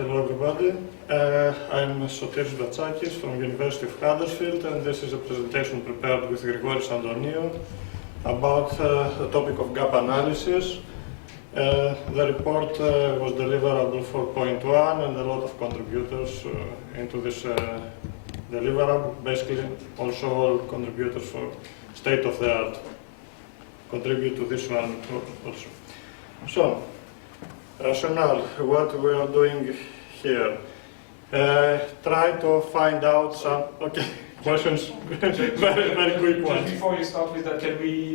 Hello everybody, I'm Sotiris Batsakis from University of Huddersfield, and this is a presentation prepared with Grigoris Antoniou about the topic of gap analysis. The report was deliverable 4.1 and a lot of contributors into this deliverable, basically also all contributors for state of the art contribute to this one also. So, rationale, what we are doing here. Try to find out some, questions, very quick ones. Just before you start with that,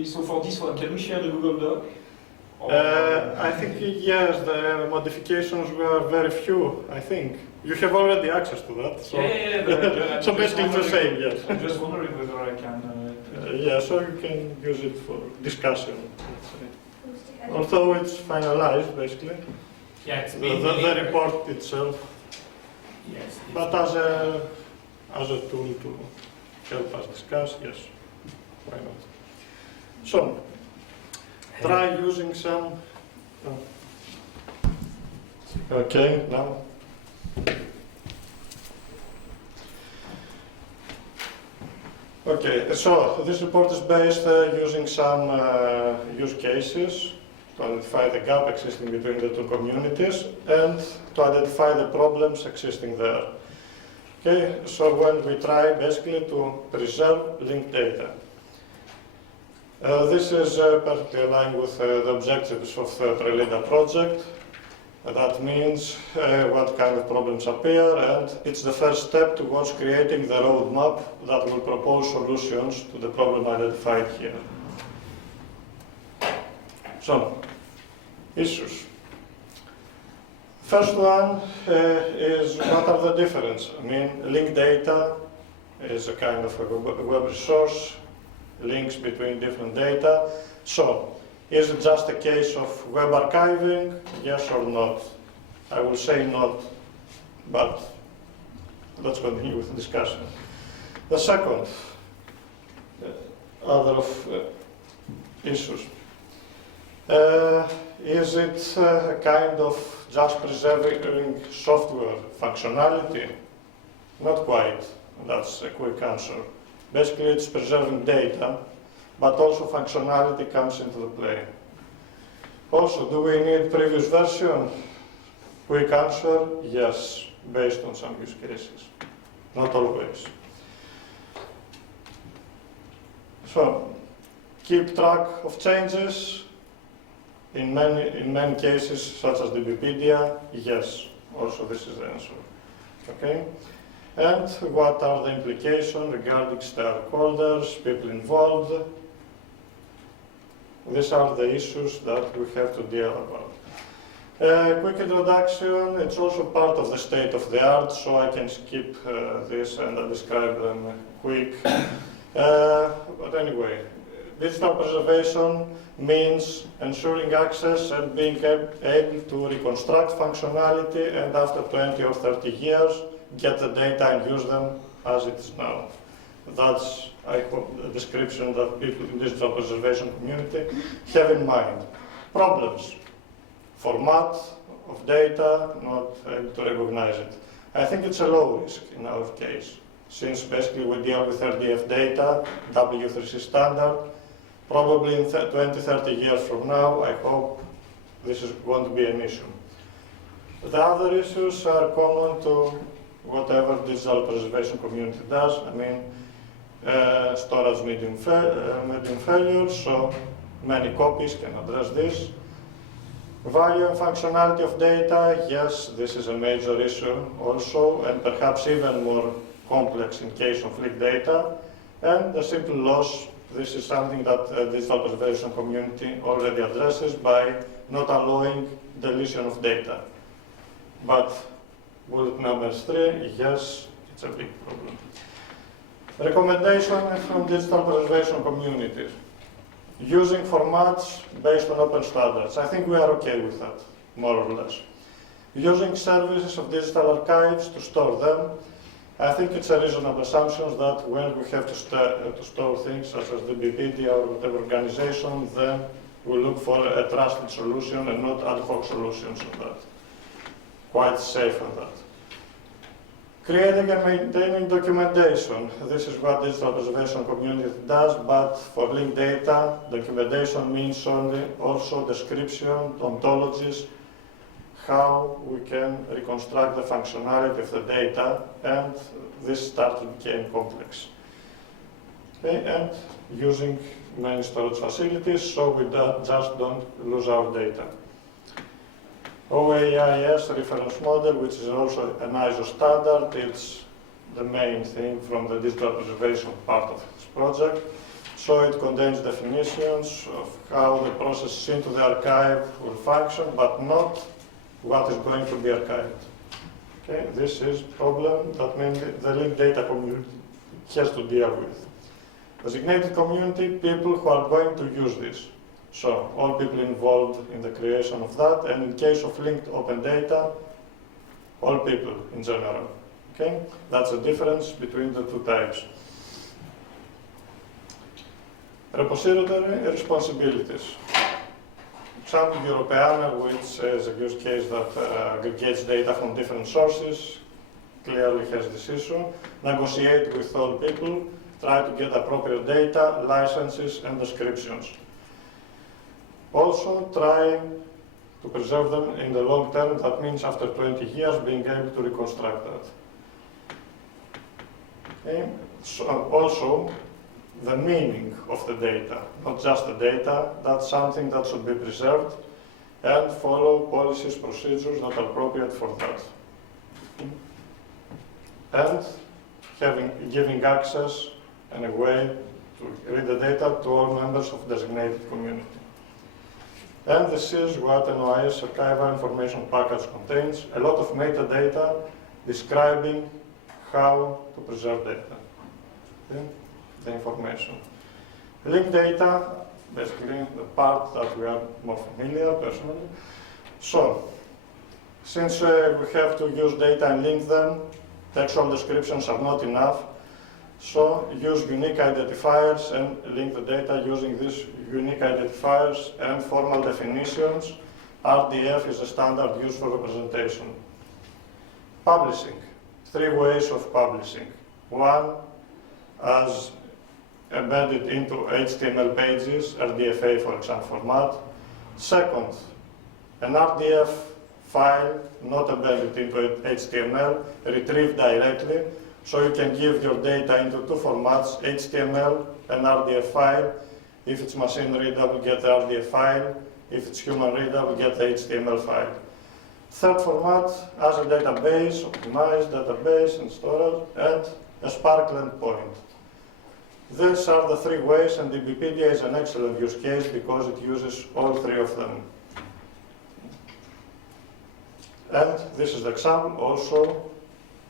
so for this one, can we share the Google Doc? I think yes, the modifications were very few, I think. You have already access to that, so, yeah, so basically it's the same, yes. I'm just wondering whether I can... yeah, so you can use it for discussion, let's say. Although it's finalized, basically. Yeah, it's the report itself. Yes. But as a tool to help us discuss, yes, why not? So, try using some. Okay, now. Okay, so this report is based using some use cases to identify the gap existing between the two communities and to identify the problems existing there. Okay, so when we try basically to preserve linked data. This is perfectly aligned with the objectives of the PRELIDA project. That means what kind of problems appear, and it's the first step towards creating the roadmap that will propose solutions to the problem identified here. So, issues. First one is what are the differences? I mean, linked data is a kind of a web resource, links between different data. So, is it just a case of web archiving? Yes or not? I will say not, but let's continue with the discussion. The second other of issues. Is it a kind of just preserving software functionality? Not quite. That's a quick answer. Basically, it's preserving data, but also functionality comes into the play. Also, do we need previous version? Quick answer, yes, based on some use cases. Not always. So, keep track of changes. In many cases, such as DBpedia, yes. Also, this is the answer. Okay? And what are the implications regarding stakeholders, people involved? These are the issues that we have to deal about. Quick introduction, it's also part of the state of the art, so I can skip this and I'll describe them quick. But anyway, digital preservation means ensuring access and being able to reconstruct functionality and after 20 or 30 years, get the data and use them as it is now. That's, I hope, the description that people in digital preservation community have in mind. Problems. Format of data, not able to recognize it. I think it's a low risk in our case, since basically we deal with RDF data, W3C standard. Probably in 20, 30 years from now, I hope this is going to be an issue. The other issues are common to whatever digital preservation community does. I mean, storage medium failure, so many copies can address this. Value and functionality of data, yes, this is a major issue also, and perhaps even more complex in case of leaked data. And the simple loss, this is something that the digital preservation community already addresses by not allowing deletion of data. But bullet number 3, yes, it's a big problem. Recommendation from digital preservation communities. Using formats based on open standards. I think we are okay with that, more or less. Using services of digital archives to store them. I think it's a reasonable assumption that when we have to store things such as DBpedia or whatever organization, then we look for a trusted solution and not ad hoc solutions of that. quite safe on that. Creating and maintaining documentation. This is what digital preservation community does, but for linked data, documentation means also description, ontologies, how we can reconstruct the functionality of the data, and this starts to become complex. Okay, and using many storage facilities, so we just don't lose our data. OAIS reference model, which is also an ISO standard, it's the main thing from the digital preservation part of this project. So it contains definitions of how the process into the archive will function, but not what is going to be archived. Okay, this is a problem that mainly the linked data community has to deal with. Designated community, people who are going to use this. So, all people involved in the creation of that, and in case of linked open data, all people in general. Okay? That's the difference between the two types. Repository responsibilities. Example Europeana, which is a use case that aggregates data from different sources, clearly has this issue. Negotiate with all people, try to get appropriate data, licenses, and descriptions. Also, try to preserve them in the long term. That means after 20 years, being able to reconstruct that. Okay. So, also, the meaning of the data, not just the data. That's something that should be preserved, and follow policies, procedures that are appropriate for that. And giving access and a way to read the data to all members of designated community. And this is what an OIS archival information package contains, a lot of metadata describing how to preserve data, okay? The information. Linked data, basically the part that we are more familiar personally. So, since we have to use data and link them, textual descriptions are not enough. So use unique identifiers and link the data using these unique identifiers and formal definitions. RDF is a standard used for representation. Publishing. 3 ways of publishing. One, as embedded into HTML pages, RDFA for example format. Second, an RDF file not embedded into HTML, retrieved directly. So you can give your data into 2 formats, HTML and RDF file. If it's machine readable, get the RDF file. If it's human readable, get the HTML file. Third format, as a database, optimized database and storage, and a Spark endpoint. These are the 3 ways, and DBpedia is an excellent use case because it uses all 3 of them. And this is the example also,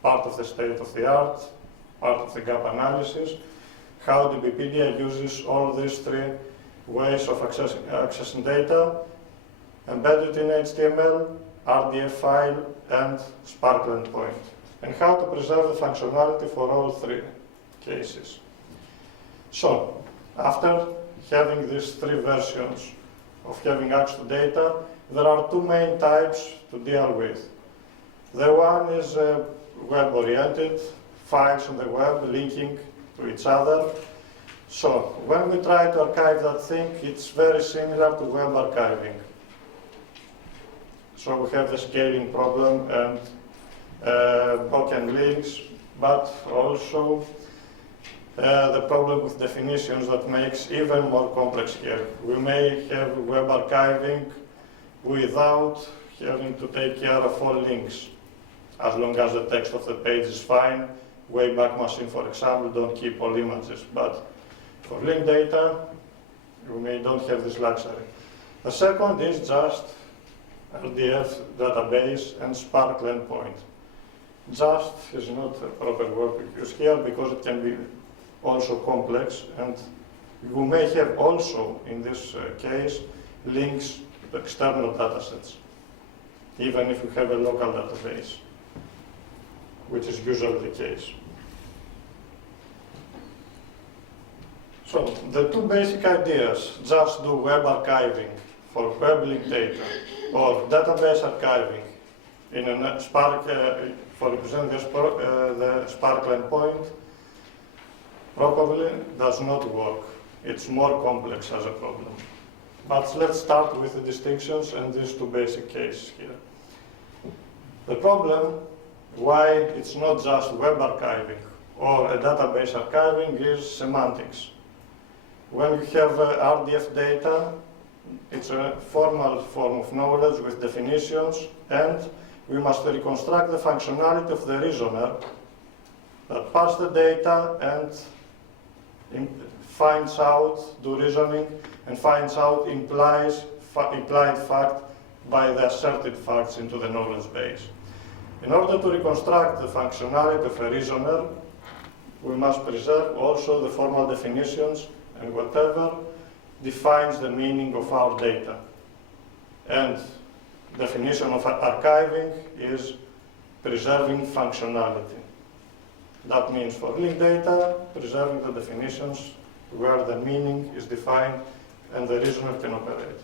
part of the state-of-the-art, part of the gap analysis, how DBpedia uses all these 3 ways of accessing data, embedded in HTML, RDF file, and Spark endpoint, and how to preserve the functionality for all 3 cases. So, after having these 3 versions of having access to data, there are 2 main types to deal with. The one is web-oriented, files on the web linking to each other. So when we try to archive that thing, it's very similar to web archiving. So we have the scaling problem and broken links, but also the problem with definitions that makes even more complex here. We may have web archiving without having to take care of all links. As long as the text of the page is fine, Wayback Machine, for example, don't keep all images. But for linked data, we don't have this luxury. The second is just RDF database and Spark endpoint. Just is not a proper word to use here because it can be also complex, and you may have also, in this case, links to external datasets, even if you have a local database, which is usually the case. So, the 2 basic ideas, just do web archiving for web linked data, or database archiving in a Spark, for representing the sparkline point, probably does not work. It's more complex as a problem. But let's start with the distinctions and these two basic cases here. The problem, why it's not just web archiving or a database archiving, is semantics. When you have RDF data, it's a formal form of knowledge with definitions, and we must reconstruct the functionality of the reasoner that parses the data and finds out, do reasoning, and finds out implied fact by the asserted facts into the knowledge base. In order to reconstruct the functionality of a reasoner, we must preserve also the formal definitions and whatever defines the meaning of our data. And definition of archiving is preserving functionality. That means for linked data, preserving the definitions where the meaning is defined and the reasoner can operate.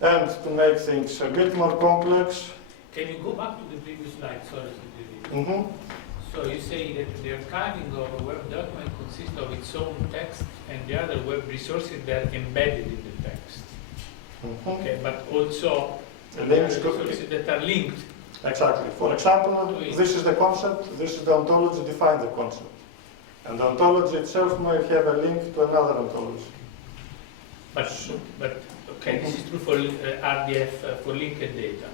And to make things a bit more complex. Can you go back to the previous slide? Sorry. So you say that the archiving of a web document consists of its own text and the other web resources that are embedded in the text. Okay, but also the resources that are linked. Exactly. For example, this is the concept, this is the ontology, define the concept. And the ontology itself may have a link to another ontology. But okay, this is true for RDF, for linked data.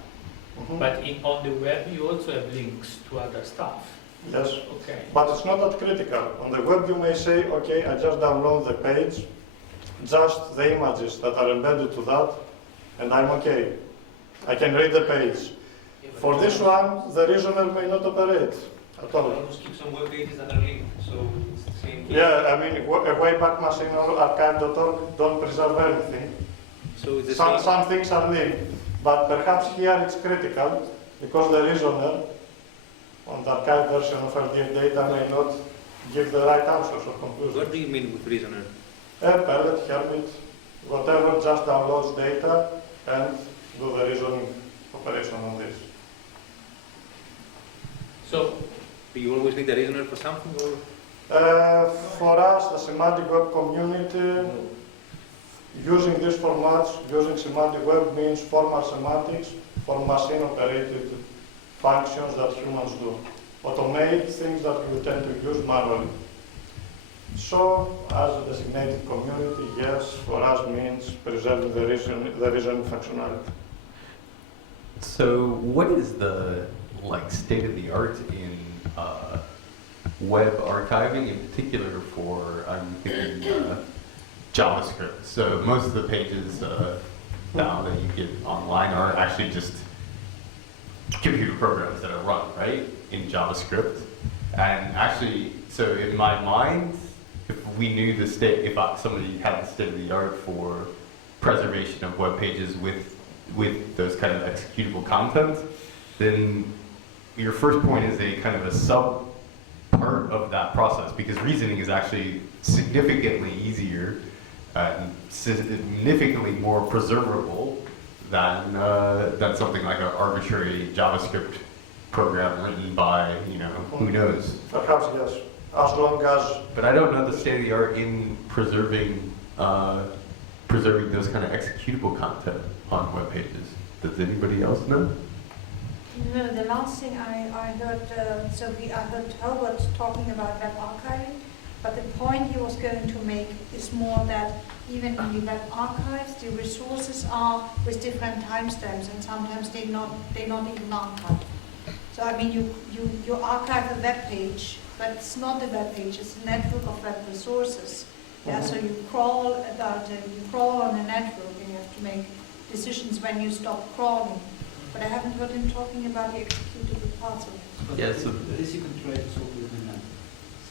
But on the web, you also have links to other stuff. Yes. Okay. But it's not that critical. On the web, you may say, okay, I just download the page, just the images that are embedded to that, and I'm okay. I can read the page. For this one, the reasoner may not operate at all. Almost keep some web pages that are linked, so it's the same thing. Yeah, I mean, a Wayback Machine or archive.org don't preserve anything. So Some things are linked, but perhaps here it's critical because the reasoner on the archive version of RDF data may not give the right answers or conclusions. What do you mean with reasoner? Perlet, Herbit, whatever just downloads data and do the reasoning operation on this. So, do you always need a reasoner for something, or? For us, the semantic web community, using these formats, using semantic web means formal semantics for machine-operated functions that humans do. Automate things that we tend to use manually. So, as a designated community, yes, for us means preserving the reasoning functionality. So, what is the state of the art in web archiving, in particular for I'm thinking JavaScript? So, most of the pages now that you get online are actually just computer programs that are run, right, in JavaScript. And actually, so in my mind, if we knew the state, if somebody had the state of the art for preservation of web pages with those kind of executable content, then your first point is a kind of a sub part of that process, because reasoning is actually significantly easier and significantly more preservable than something like an arbitrary JavaScript program written by, who knows. Perhaps yes, as long as... But I don't know the state of the art in preserving those kind of executable content on web pages. Does anybody else know? No, the last thing I heard, I heard Herbert talking about web archiving, but the point he was going to make is more that even in the web archives, the resources are with different timestamps, and sometimes they're not even archived. So I mean, you archive a web page, but it's not a web page; it's a network of web resources. Yeah, so you crawl on a network, and you have to make decisions when you stop crawling. But I haven't heard him talking about the executable parts of it. Yeah, so this you can try to solve with the net.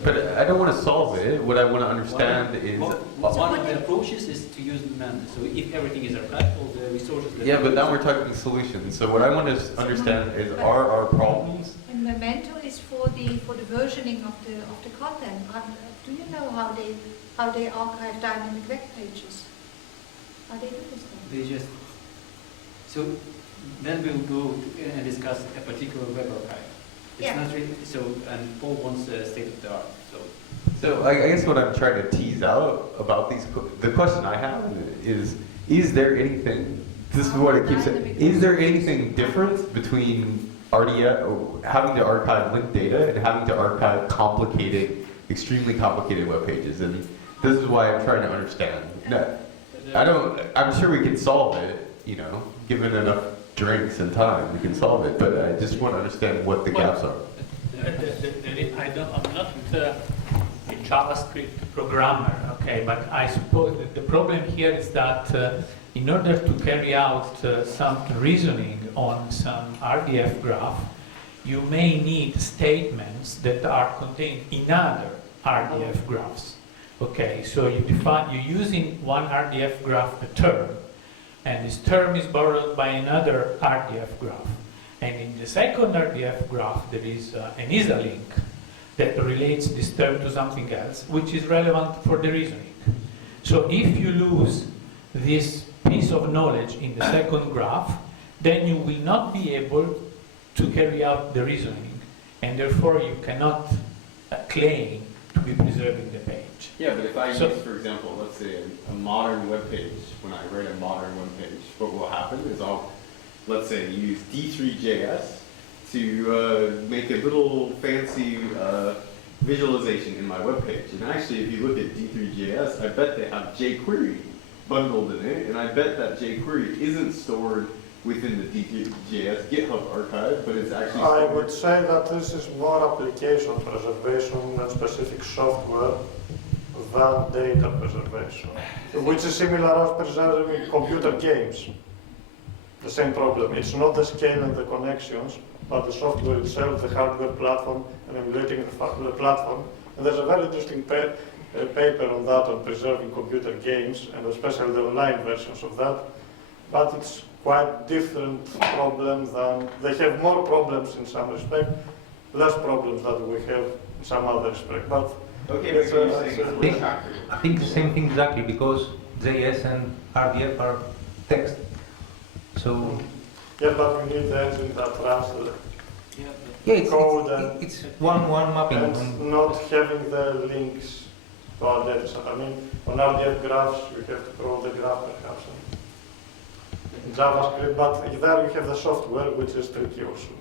but I don't want to solve it. What I want to understand is... One of the approaches is to use Memento. So if everything is archived, all the resources... Yeah, but now we're talking solutions. So what I want to understand is, are our problems... And Memento is for the versioning of the content. Do you know how they archive dynamic web pages? How they do this thing? They just... So then we'll go and discuss a particular web archive. It's Yeah. not really, so, and Paul wants state of the art, so. So I guess what I'm trying to tease out about these, the question I have is there anything, this is what it keeps saying, is there anything different between RDF, or having to archive linked data and having to archive complicated, extremely complicated web pages? And this is why I'm trying to understand. Now, I'm sure we can solve it, you know, given enough drinks and time, we can solve it, but I just want to understand what the gaps are. I'm not a JavaScript programmer, okay, but I suppose that the problem here is that in order to carry out some reasoning on some RDF graph, you may need statements that are contained in other RDF graphs. Okay, so you're using one RDF graph a term, and this term is borrowed by another RDF graph. And in the second RDF graph, there is an ISA link that relates this term to something else, which is relevant for the reasoning. So if you lose this piece of knowledge in the second graph, then you will not be able to carry out the reasoning, and therefore you cannot claim to be preserving the page. Yeah, but if I So- use, for example, let's say a modern web page, when I write a modern web page, what will happen is I'll, let's say, use D3.js to make a little fancy visualization in my web page. And actually, if you look at D3.js, I bet they have jQuery bundled in it, and I bet that jQuery isn't stored within the D3.js GitHub archive, but it's actually I stored. would say that this is more application preservation and specific software than data preservation, which is similar as preserving computer games. The same problem. It's not the scale and the connections, but the software itself, the hardware platform, and emulating the platform. And there's a very interesting paper on that, on preserving computer games, and especially the online versions of that. But it's quite different problem than, they have more problems in some respect, less problems than we have in some other respect. But Okay, it's but a- you're it's saying a- which factor? I think the same thing exactly, because JS and RDF are text. So yeah, but we need the engine that runs the yeah, code and it's one mapping. and not having the links to our data set. I mean, on RDF graphs, you have to crawl the graph perhaps in JavaScript, but there you have the software, which is tricky also.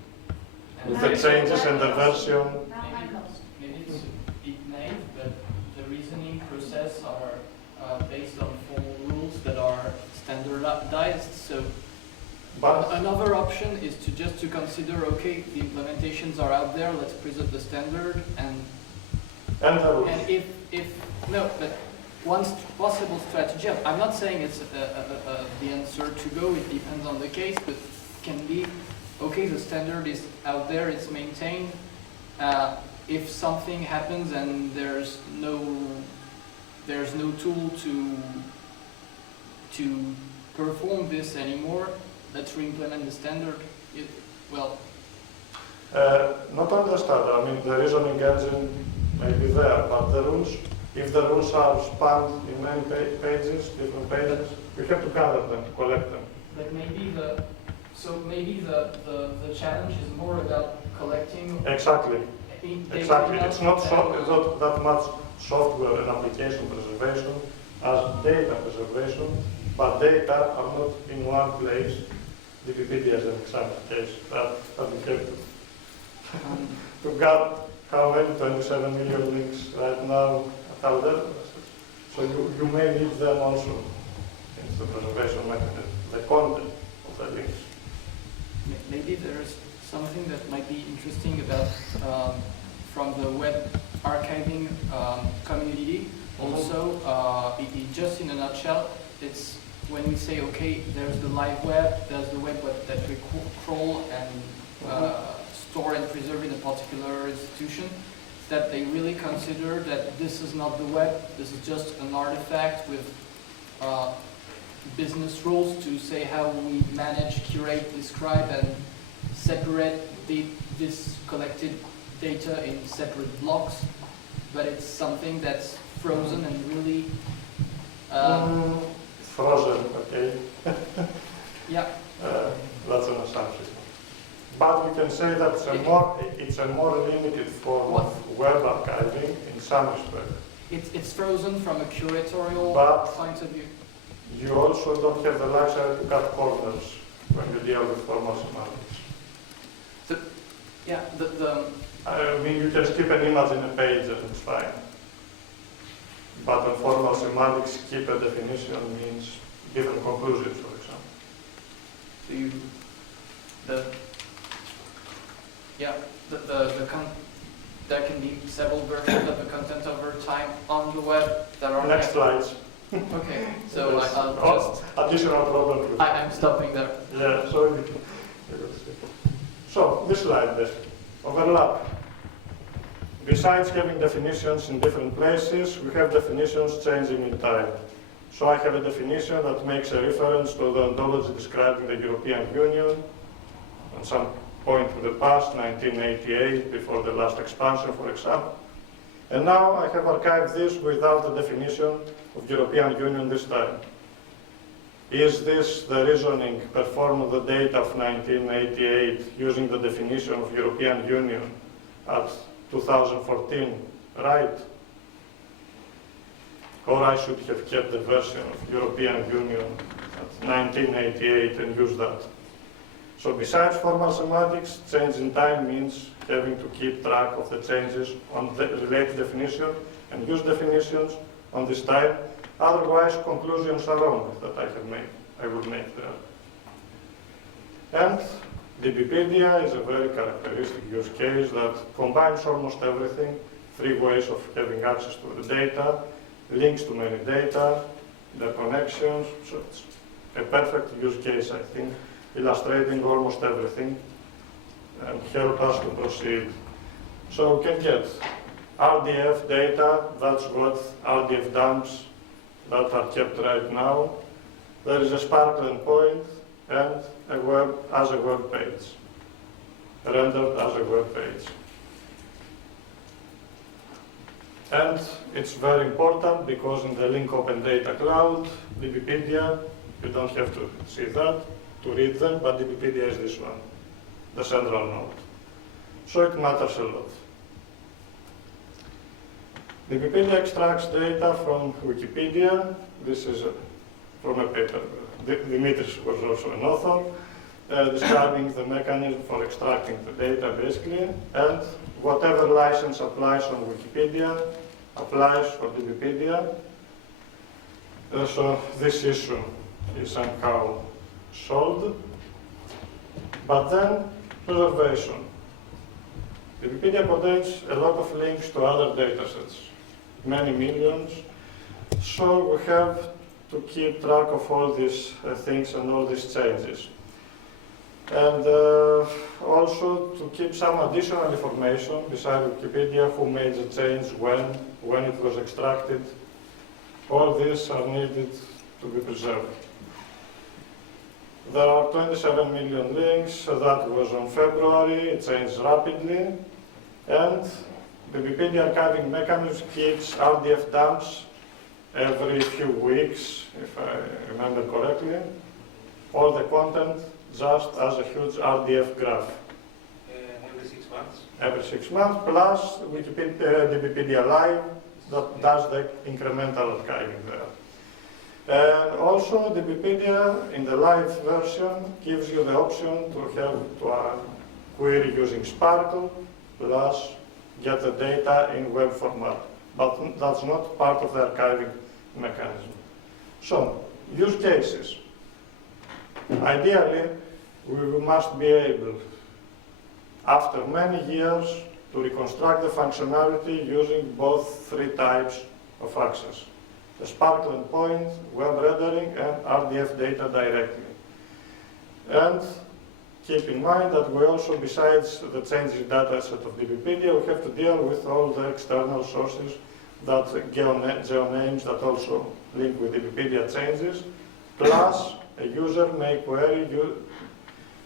With the changes and the version. Now I'm lost. Maybe it's a bit naive, but the reasoning process are based on formal rules that are standardized. So But another option is to just to consider, okay, the implementations are out there, let's preserve the standard, and if no, but one possible strategy, I'm not saying it's the answer to go, it depends on the case, but can be, okay, the standard is out there, it's maintained. If something happens and there's no tool to perform this anymore, let's re-implement the standard. not understand. I mean, the reasoning engine may be there, but the rules, if the rules are spanned in many pages, different pages, we have to gather them, to collect them. But maybe the challenge is more about collecting Exactly. data Exactly. enough It's not that- not that much software and application preservation as data preservation, but data are not in one place. DPPD as an example case that we have to get how many 27 million links right now at our databases. So you may need them also in the preservation mechanism, the content of the links. Maybe there's something that might be interesting about from the web archiving community. Also, just in a nutshell, it's when we say, okay, there's the live web, there's the web that we crawl and store and preserve in a particular institution, that they really consider that this is not the web, this is just an artifact with business rules to say how we manage, curate, describe, and separate this collected data in separate blocks, but it's something that's frozen and really Frozen, okay. yeah. That's an assumption. But we can say that it's a more limited form of web archiving in some respect. It's frozen from a curatorial But point of view. you also don't have the luxury to cut corners when you deal with formal semantics. Yeah, I mean, you can skip an image in a page and it's fine. But in formal semantics, skip a definition means different conclusions, for example. so you, there can be several versions of the content over time on the web that are Next slides. Okay, so Yes. I'll just Additional problem. I'm stopping there. Yeah, so this slide, this overlap. Besides having definitions in different places, we have definitions changing in time. So I have a definition that makes a reference to the ontology describing the European Union at some point in the past, 1988, before the last expansion, for example. And now I have archived this without the definition of European Union this time. Is this the reasoning performed on the date of 1988 using the definition of European Union at 2014, right? Or I should have kept the version of European Union at 1988 and used that. So besides formal semantics, change in time means having to keep track of the changes on the related definition and use definitions on this time. Otherwise, conclusions are wrong that I would make there. And DBpedia is a very characteristic use case that combines almost everything, 3 ways of having access to the data, links to many data, the connections. So it's a perfect use case, I think, illustrating almost everything and help us to proceed. So we can get RDF data, that's what RDF dumps that are kept right now. There is a Spark endpoint and a web page, rendered as a web page. And it's very important because in the link open data cloud, DBpedia, you don't have to see that to read them, but DBpedia is this one, the central node. So it matters a lot. DBpedia extracts data from Wikipedia. This is from a paper. Dimitris was also an author, describing the mechanism for extracting the data, basically, and whatever license applies on Wikipedia applies for DBpedia. So this issue is somehow solved. But then, preservation. DBpedia contains a lot of links to other datasets, many millions. So we have to keep track of all these things and all these changes. And also to keep some additional information beside Wikipedia, who made the change, when it was extracted. All these are needed to be preserved. There are 27 million links, so that was on February, it changed rapidly. And the DBpedia archiving mechanism keeps RDF dumps every few weeks, if I remember correctly. All the content just as a huge RDF graph. Every 6 months? Every 6 months, plus DBpedia Live that does the incremental archiving there. And also DBpedia in the live version gives you the option to have to query using Sparkle plus get the data in web format. But that's not part of the archiving mechanism. So, use cases. Ideally, we must be able, after many years, to reconstruct the functionality using both 3 types of access. The Spark endpoint, web rendering, and RDF data directly. And keep in mind that we also, besides the changing dataset of DBpedia, we have to deal with all the external sources, that geonames that also link with DBpedia changes, plus a user may query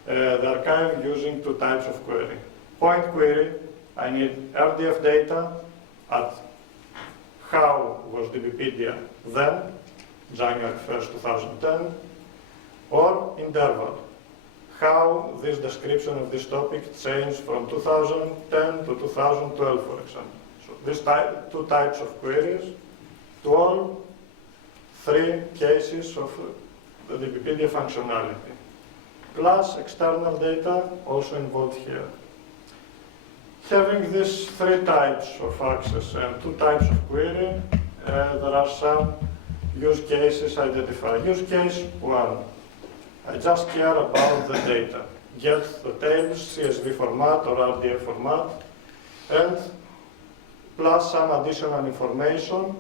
the archive using 2 types of query. Point query, I need RDF data at how was DBpedia then, January 1st, 2010, or interval. how this description of this topic changed from 2010 to 2012, for example. So these two types of queries to all three cases of the Wikipedia functionality, plus external data also involved here. Having these three types of access and two types of query, there are some use cases identified. Use case 1, I just care about the data. Get the tables, CSV format or RDF format, and plus some additional information.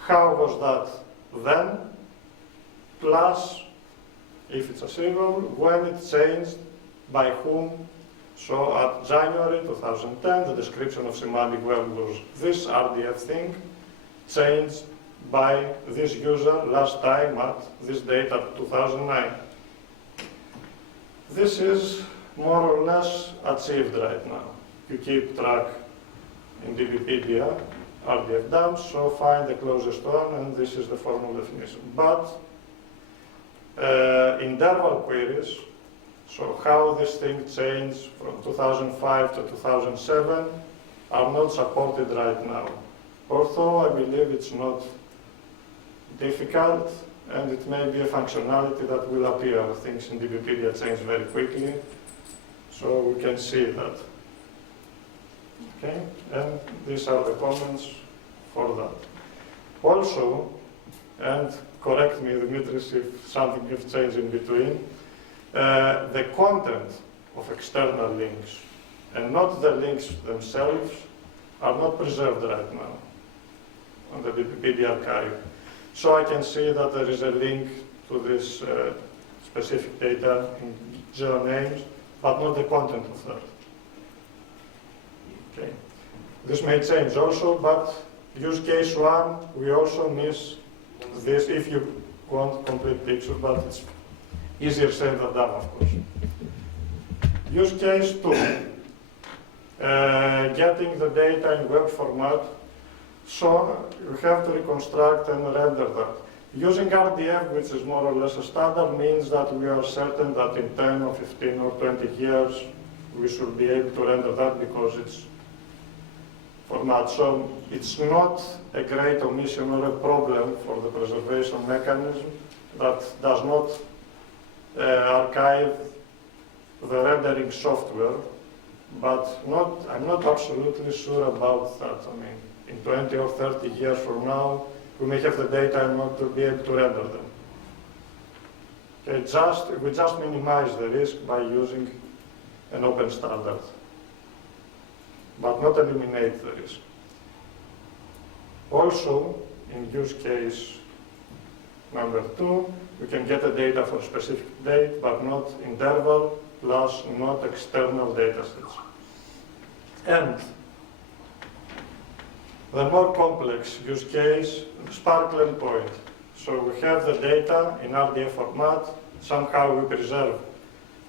How was that then? Plus, if it's a serial, when it changed, by whom. So at January 2010, the description of semantic web was this RDF thing, changed by this user last time at this date at 2009. This is more or less achieved right now. You keep track in Wikipedia, RDF dumps, so find the closest one, and this is the formal definition. But interval queries, so how this thing changed from 2005 to 2007, are not supported right now. Although I believe it's not difficult, and it may be a functionality that will appear. Things in Wikipedia change very quickly, so we can see that. Okay, and these are the comments for that. Also, and correct me, Dimitris, if something has changed in between, the content of external links and not the links themselves are not preserved right now on the Wikipedia archive. So I can see that there is a link to this specific data in geonames, but not the content of that. Okay. This may change also, but use case 1, we also miss this if you want complete picture, but it's easier said than done, of course. Use case 2, getting the data in web format. So you have to reconstruct and render that. Using RDF, which is more or less a standard, means that we are certain that in 10 or 15 or 20 years, we should be able to render that because it's format. So it's not a great omission or a problem for the preservation mechanism that does not archive the rendering software, but I'm not absolutely sure about that. I mean, in 20 or 30 years from now, we may have the data and not to be able to render them. Okay, we just minimize the risk by using an open standard, but not eliminate the risk. Also, in use case number 2, we can get the data for a specific date, but not interval, plus not external data sets. And the more complex use case, the sparkle endpoint. So we have the data in RDF format, somehow we preserve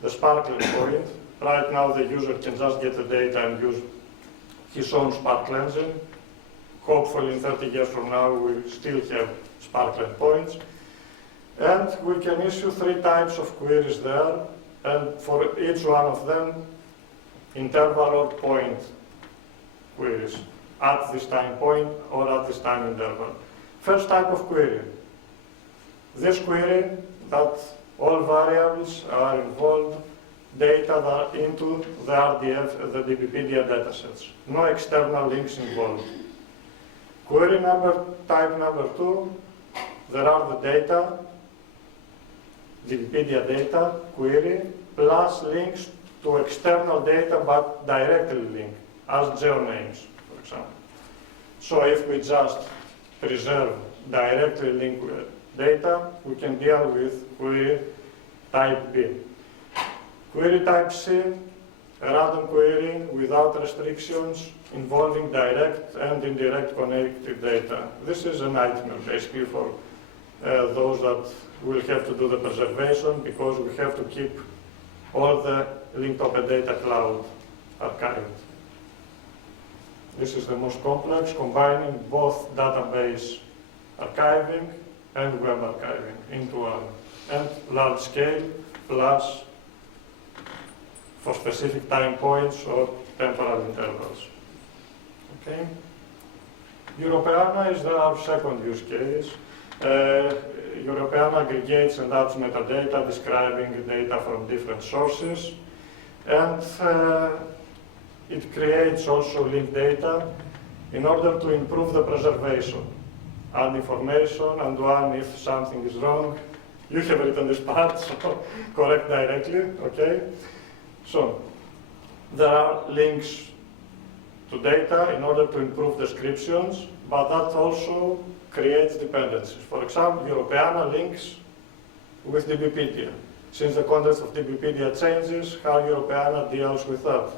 the sparkle endpoint. Right now the user can just get the data and use his own sparkle engine. Hopefully in 30 years from now we still have sparkle endpoints. And we can issue 3 types of queries there, and for each one of them, interval or point queries. At this time point or at this time interval. First type of query. This query that all variables are involved, data that are into the RDF, the Wikipedia datasets. No external links involved. Query type number 2, there are the data, Wikipedia data, query, plus links to external data but directly linked, as geonames. So if we just preserve directly linked data, we can deal with query type B. Query type C, a random query without restrictions involving direct and indirect connected data. This is a nightmare basically for those that will have to do the preservation because we have to keep all the linked open data cloud archived. This is the most complex, combining both database archiving and web archiving into one, and large scale plus for specific time points or temporal intervals. Okay. Europeana is our second use case. Europeana aggregates and adds metadata describing data from different sources, and it creates also linked data in order to improve the preservation. Add information and one if something is wrong. You have written this part, so correct directly, okay? So, there are links to data in order to improve descriptions, but that also creates dependencies. For example, Europeana links with DBpedia. Since the context of DBpedia changes, how Europeana deals with that.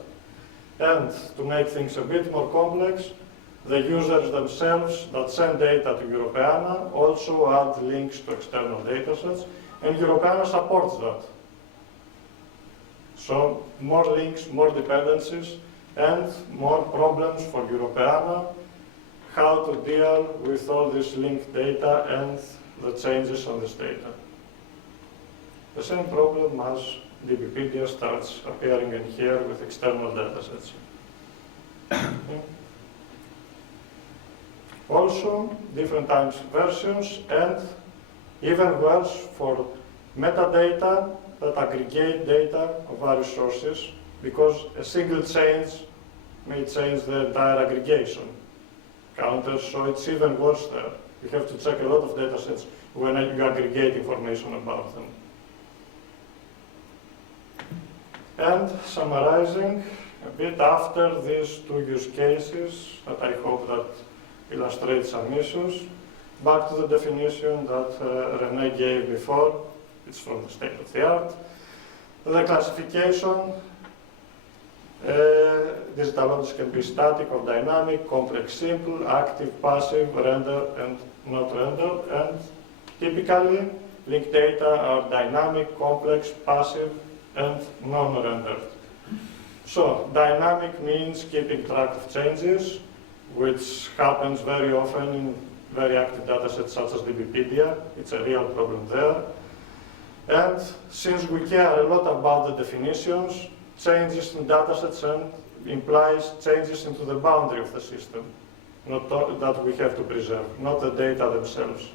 And to make things a bit more complex, the users themselves that send data to Europeana also add links to external datasets, and Europeana supports that. So more links, more dependencies, and more problems for Europeana, how to deal with all this linked data and the changes on this data. The same problem as DBpedia starts appearing in here with external datasets. Okay. Also, different times versions, and even worse for metadata that aggregate data of various sources, because a single change may change the entire aggregation counters, so it's even worse there. You have to check a lot of datasets when you aggregate information about them. And summarizing a bit after these two use cases that I hope that illustrate some issues, back to the definition that René gave before. It's from the state of the art. The classification, digital objects can be static or dynamic, complex, simple, active, passive, rendered, and not rendered. And typically, linked data are dynamic, complex, passive, and non-rendered. So, dynamic means keeping track of changes, which happens very often in very active datasets such as DBpedia. It's a real problem there. And since we care a lot about the definitions, changes in datasets and implies changes into the boundary of the system, not that we have to preserve, not the data themselves.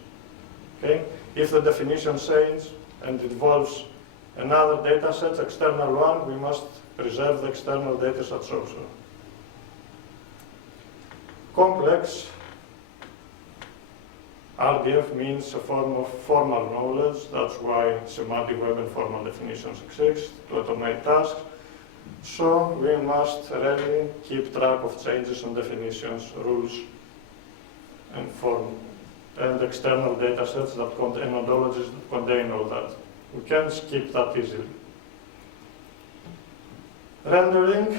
Okay? If the definition changes and involves another dataset, external one, we must preserve the external datasets also. Complex, RDF means a form of formal knowledge. That's why semantic web and formal definitions exist, to automate tasks. So we must really keep track of changes in definitions, rules, and form, and external datasets that contain ontologies that contain all that. We can't skip that easily. Rendering.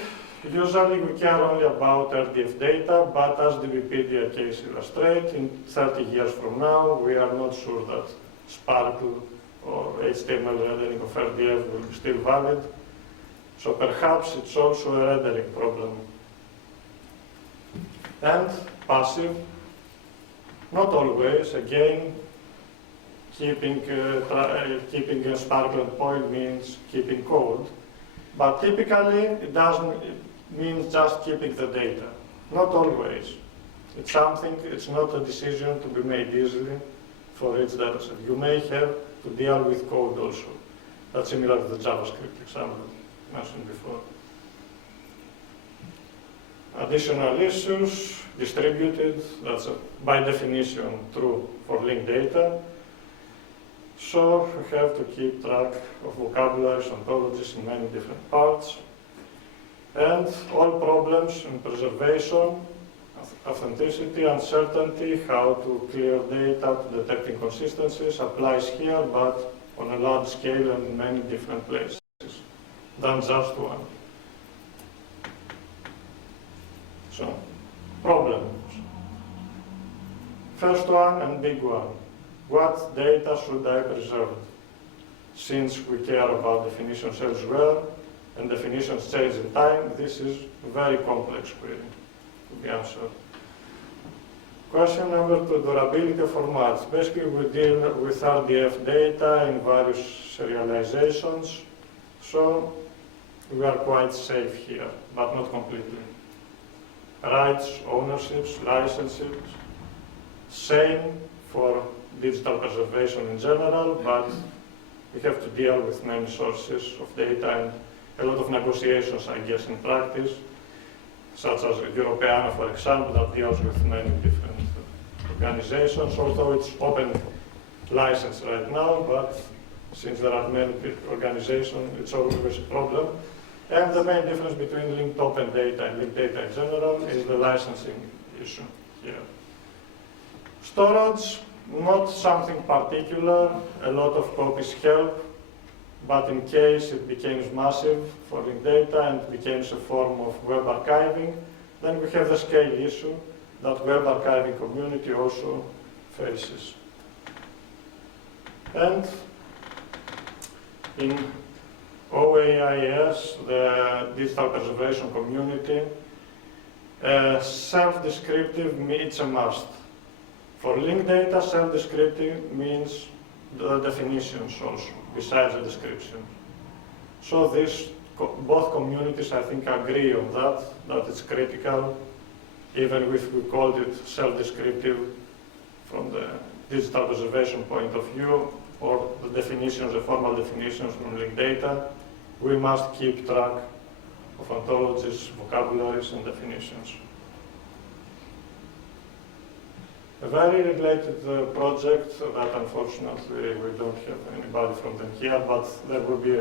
Usually we care only about RDF data, but as the DBpedia case illustrates, in 30 years from now, we are not sure that Sparkle or HTML rendering of RDF will be still valid. So perhaps it's also a rendering problem. And passive, not always. Again, keeping a Sparkle endpoint means keeping code. But typically, it doesn't mean just keeping the data. Not always. It's something, it's not a decision to be made easily for each dataset. You may have to deal with code also. That's similar to the JavaScript example mentioned before. Additional issues, distributed, that's by definition true for linked data. So we have to keep track of vocabularies, ontologies in many different parts. And all problems in preservation, authenticity, uncertainty, how to clear data, to detect inconsistencies applies here, but on a large scale and in many different places than just one. So, problems. First one and big one. What data should I preserve? Since we care about definitions elsewhere, and definitions change in time, this is a very complex query to be answered. Question number 2, durability of formats. Basically, we deal with RDF data in various serializations. So, we are quite safe here, but not completely. Rights, ownerships, licenses, same for digital preservation in general, but we have to deal with many sources of data and a lot of negotiations, I guess, in practice, such as Europeana, for example, that deals with many different organizations, although it's open license right now, but since there are many organizations, it's always a problem. And the main difference between linked open data and linked data in general is the licensing issue here. Storage, not something particular, a lot of copies help, but in case it becomes massive for linked data and becomes a form of web archiving, then we have the scale issue that web archiving community also faces. And in OAIS, the digital preservation community, self-descriptive it's a must. For linked data, self-descriptive means the definitions also, besides the description. So both communities, I think, agree on that it's critical, even if we called it self-descriptive from the digital preservation point of view, or the definitions, the formal definitions from linked data, we must keep track of ontologies, vocabularies, and definitions. A very related project that unfortunately we don't have anybody from them here, but there will be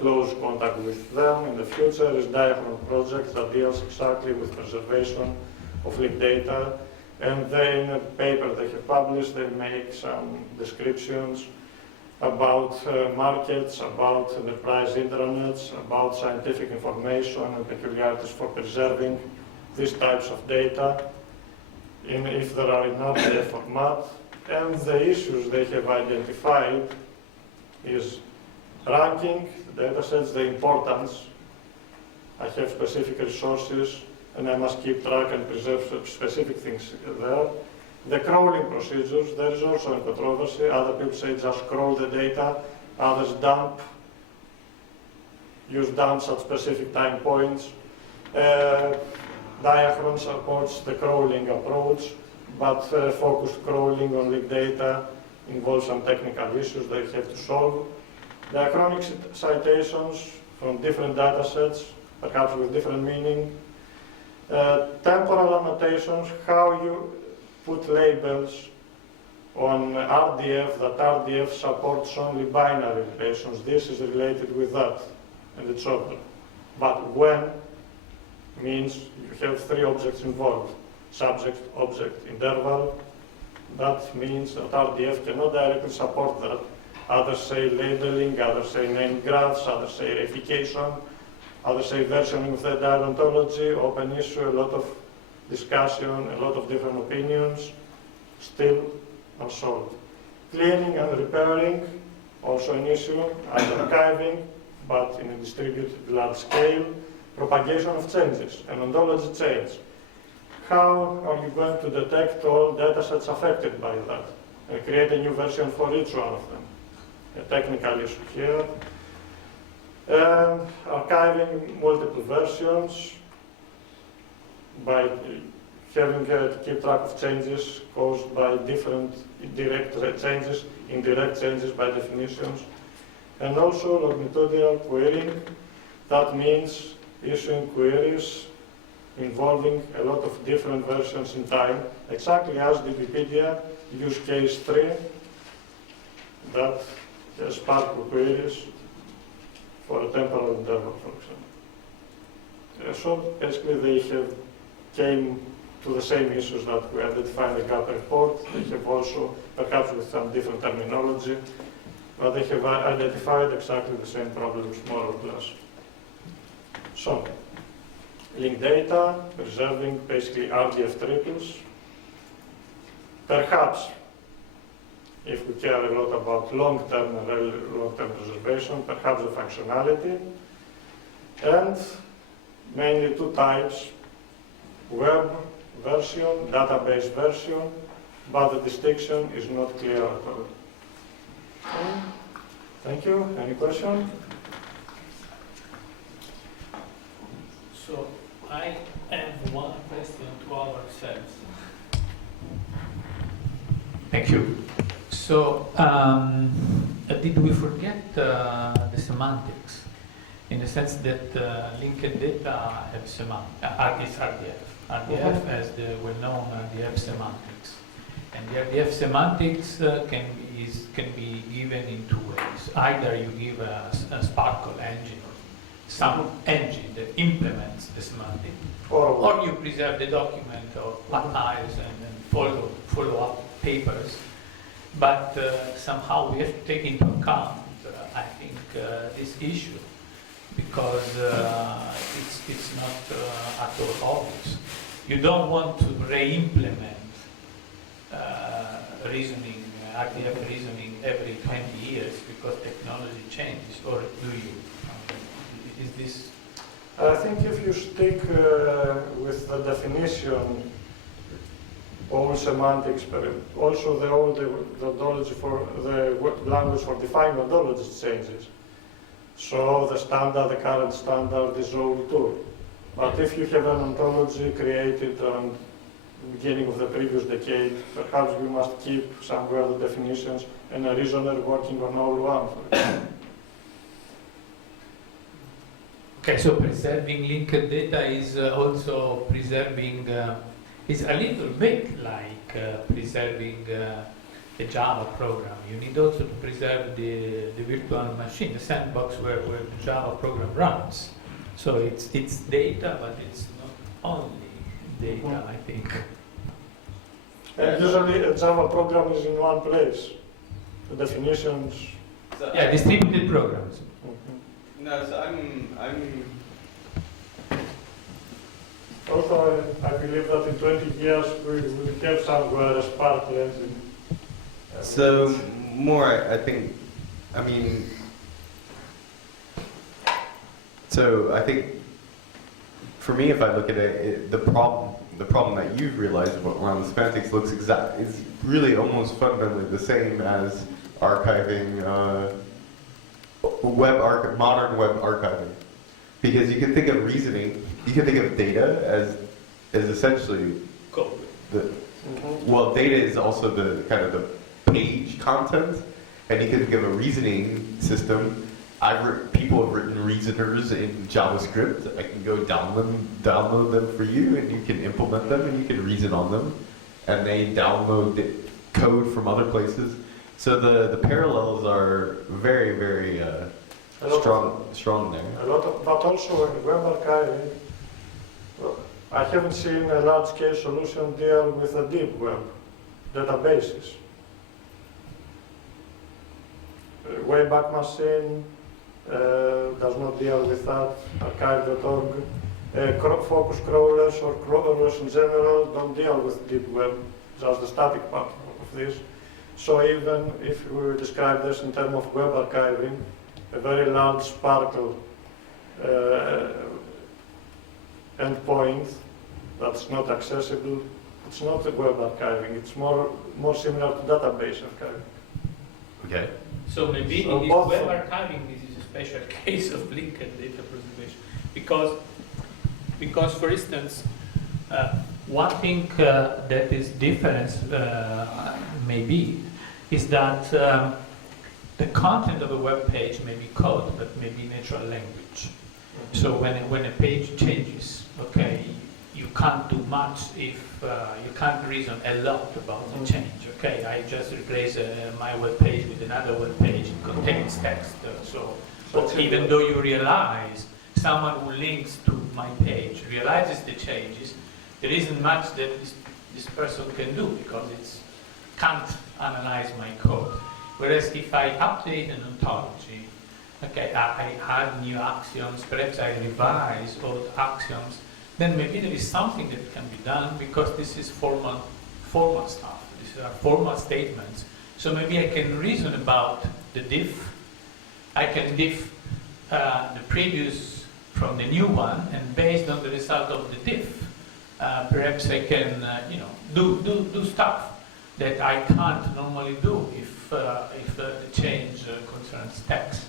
close contact with them in the future, is Diachron project that deals exactly with preservation of linked data. And they, in a paper they have published, they make some descriptions about markets, about enterprise intranets, about scientific information and peculiarities for preserving these types of data, if there are in RDF format. And the issues they have identified is ranking data sets, the importance. I have specific resources and I must keep track and preserve specific things there. The crawling procedures, there is also a controversy. Other people say just crawl the data, others use dumps at specific time points. Diachron supports the crawling approach, but focused crawling on linked data involves some technical issues they have to solve. Diachronic citations from different data sets, perhaps with different meaning. Temporal annotations, how you put labels on RDF, that RDF supports only binary relations. This is related with that, and it's over. But when means you have three objects involved, subject, object, interval. That means that RDF cannot directly support that. Others say labeling, others say named graphs, others say reification, others say versioning of the entire ontology, open issue, a lot of discussion, a lot of different opinions, still unsolved. Cleaning and repairing, also an issue, as archiving, but in a distributed large scale. Propagation of changes, an ontology change. How are you going to detect all datasets affected by that and create a new version for each one of them? A technical issue here. And archiving multiple versions by having to keep track of changes caused by different direct changes, indirect changes by definitions. And also longitudinal querying. That means issuing queries involving a lot of different versions in time, exactly as Wikipedia use case 3 that has Spark queries for a temporal interval, for example. So basically they came to the same issues that we identified in the GAP report. They have also, perhaps with some different terminology, but they have identified exactly the same problems, more or less. So, linked data, preserving basically RDF triples. Perhaps, if we care a lot about long-term preservation, perhaps the functionality. And mainly two types, web version, database version, but the distinction is not clear at all. Thank you. Any question? I have one question to ourselves. Thank you. So, did we forget the semantics? In the sense that linked data have semantics, RDF as the well-known RDF semantics. And the RDF semantics can be given in two ways. Either you give a Sparkle engine, some engine that implements the semantic, or you preserve the document or archives and follow-up papers. But somehow we have to take into account, I think, this issue, because it's not at all obvious. You don't want to re-implement reasoning, RDF reasoning every 20 years because technology changes, or do you? Is this? I think if you stick with the definition, all semantics, but also the ontology for the language for defining ontologies changes. So the standard, the current standard is old too. But if you have an ontology created on the beginning of the previous decade, perhaps you must keep somewhere the definitions and a reasoner working on all one. For example. Okay, so preserving linked data is also preserving, is a little bit like preserving a Java program. You need also to preserve the virtual machine, the sandbox where the Java program runs. So it's data, but it's not only data, I think. Usually a Java program is in one place. The definitions. So Yeah, distributed programs. No, so I'm Also, I believe that in 20 years we will have somewhere a Spark engine. So more, I think, I mean, so I think for me, if I look at it, the problem that you've realized around the semantics is really almost fundamentally the same as archiving, modern web archiving. Because you can think of reasoning, you can think of data as essentially Code. well, data is also the kind of the page content, and you can think of a reasoning system. People have written reasoners in JavaScript. I can go download them for you, and you can implement them, and you can reason on them, and they download code from other places. So the parallels are very, very strong there. But also in web archiving, I haven't seen a large-scale solution deal with the deep web databases. Wayback Machine does not deal with that. Archive.org. Focus crawlers or crawlers in general don't deal with deep web, just the static part of this. So even if we describe this in terms of web archiving, a very large Sparkle endpoint that's not accessible, it's not a web archiving, it's more similar to database archiving. Okay. So maybe So in both this web of- archiving, this is a special case of linked data preservation, because for instance, one thing that is different maybe is that the content of a web page may be code, but may be natural language. So when a page changes, okay, you can't do much if you can't reason a lot about the change. Okay, I just replace my web page with another web page. It contains text. But even though you realize someone who links to my page realizes the changes, there isn't much that this person can do because it can't analyze my code. Whereas if I update an ontology, okay, I add new axioms, perhaps I revise old axioms, then maybe there is something that can be done because this is formal stuff. These are formal statements. So maybe I can reason about the diff. I can diff the previous from the new one, and based on the result of the diff, perhaps I can do stuff that I can't normally do if the change concerns text.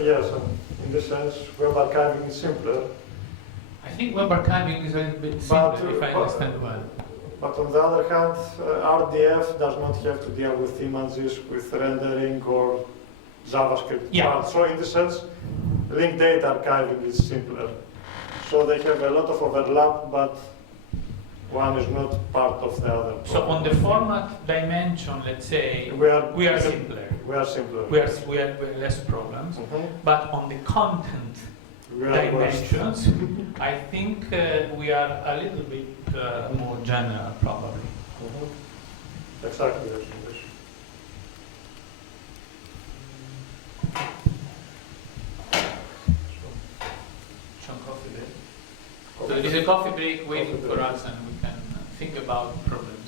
Yes, in this sense, web archiving is simpler. I think web archiving is a little bit simpler, if I understand well. But on the other hand, RDF does not have to deal with images, with rendering or JavaScript Yeah. part. So in this sense, linked data archiving is simpler. So they have a lot of overlap, but one is not part of the other. So on the format dimension, let's say, we are we are simpler. We are simpler. We have less problems. Mhm. But on the content We are worse. dimensions, I think we are a little bit more general, probably. Mhm. Exactly. Yes. Some coffee break. So there is a coffee break waiting for us, and we can think about problems.